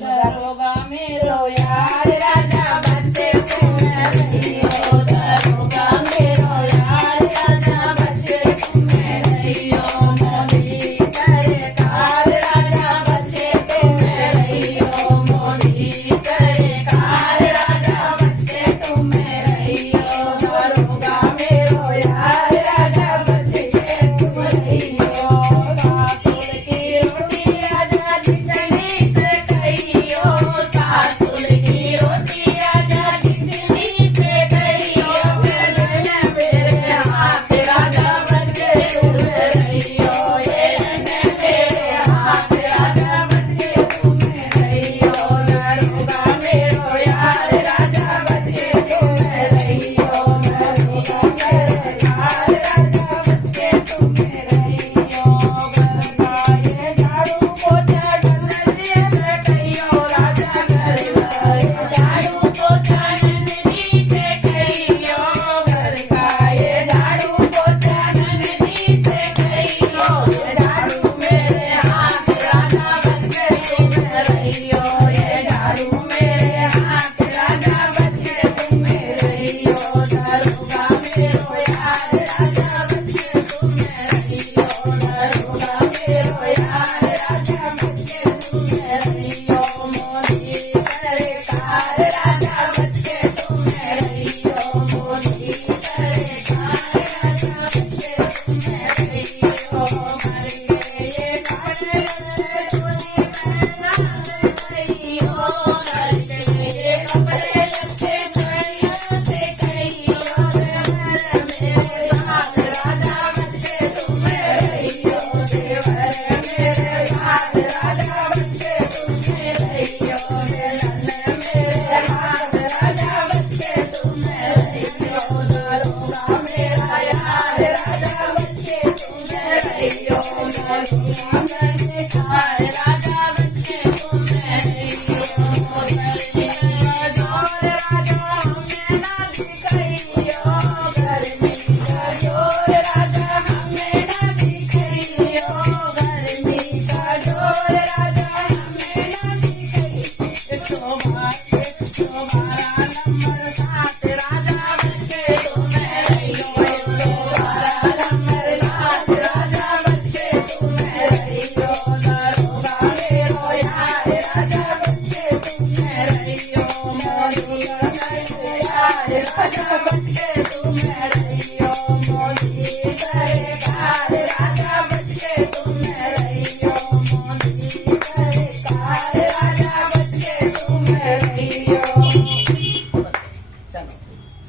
दरोगा मेरो यार राजा बच्चे तुम्हें रहियो दरोगा मेरो यार राजा बच्चे तुम्हें रहियो मोदी सरकार राजा बच्चे तुम्हें रहियो मोदी सरकार राजा बच्चे तुम्हें रहियो दरोगा मेरो यार राजा बच्चे तुम रहियो सासुर की रोटी राजा खिचड़ी से खाइयो सासुर की रोटी राजा खिचड़ी से खाइयो मेरे हाथ राजा बच्चे तुम रहियो मेरे हाथ राजा बच्चे तुम रहियो दरोगा मेरो यार राजा बच्चे तुम रहियो दरोगा सरकार राजा बच्चे तुम रहियो घर का ये झाड़ू पोछा गंदगी से कहियो राजा घर का ये झाड़ू पोछा गंदगी से कहियो घर का ये झाड़ू पोछा गंदगी से कहियो ये झाड़ू मेरे हाथ राजा बच्चे तुम रहियो ये झाड़ू मेरे हाथ राजा बच्चे तुम रहियो दरोगा मेरो यार राजा बच्चे तुम रहियो दरोगा मेरो यार राजा बच्चे तुम रहियो मोदी सरकार राजा बच्चे तुम रहियो मोदी सरकार राजा बच्चे तुम रहियो घर के ये काले चुनी पहना रहियो घर के ये कपड़े लत्ते बढ़िया से कहियो मेरे साथ राजा बच्चे तुम रहियो देवर मेरे साथ राजा बच्चे तुम रहियो मिलन मेरे हाथ राजा बच्चे तुम रहियो दरोगा मेरा यार राजा बच्चे तुम रहियो दरोगा सरकार राजा बच्चे तुम रहियो गर्मी का जोर राजा हमें न दिखाइयो गर्मी का जोर राजा हमें न दिखाइयो 112 नंबर 7 राजा बच्चे तुम रहियो 112 नंबर 7 राजा बच्चे तुम रहियो दरोगा मेरो यार राजा बच्चे तुम रहियो मोदी सरकार राजा बच्चे तुम रहियो मोदी सरकार राजा बच्चे तुम रहियो मोदी सरकार राजा बच्चे तुम रहियो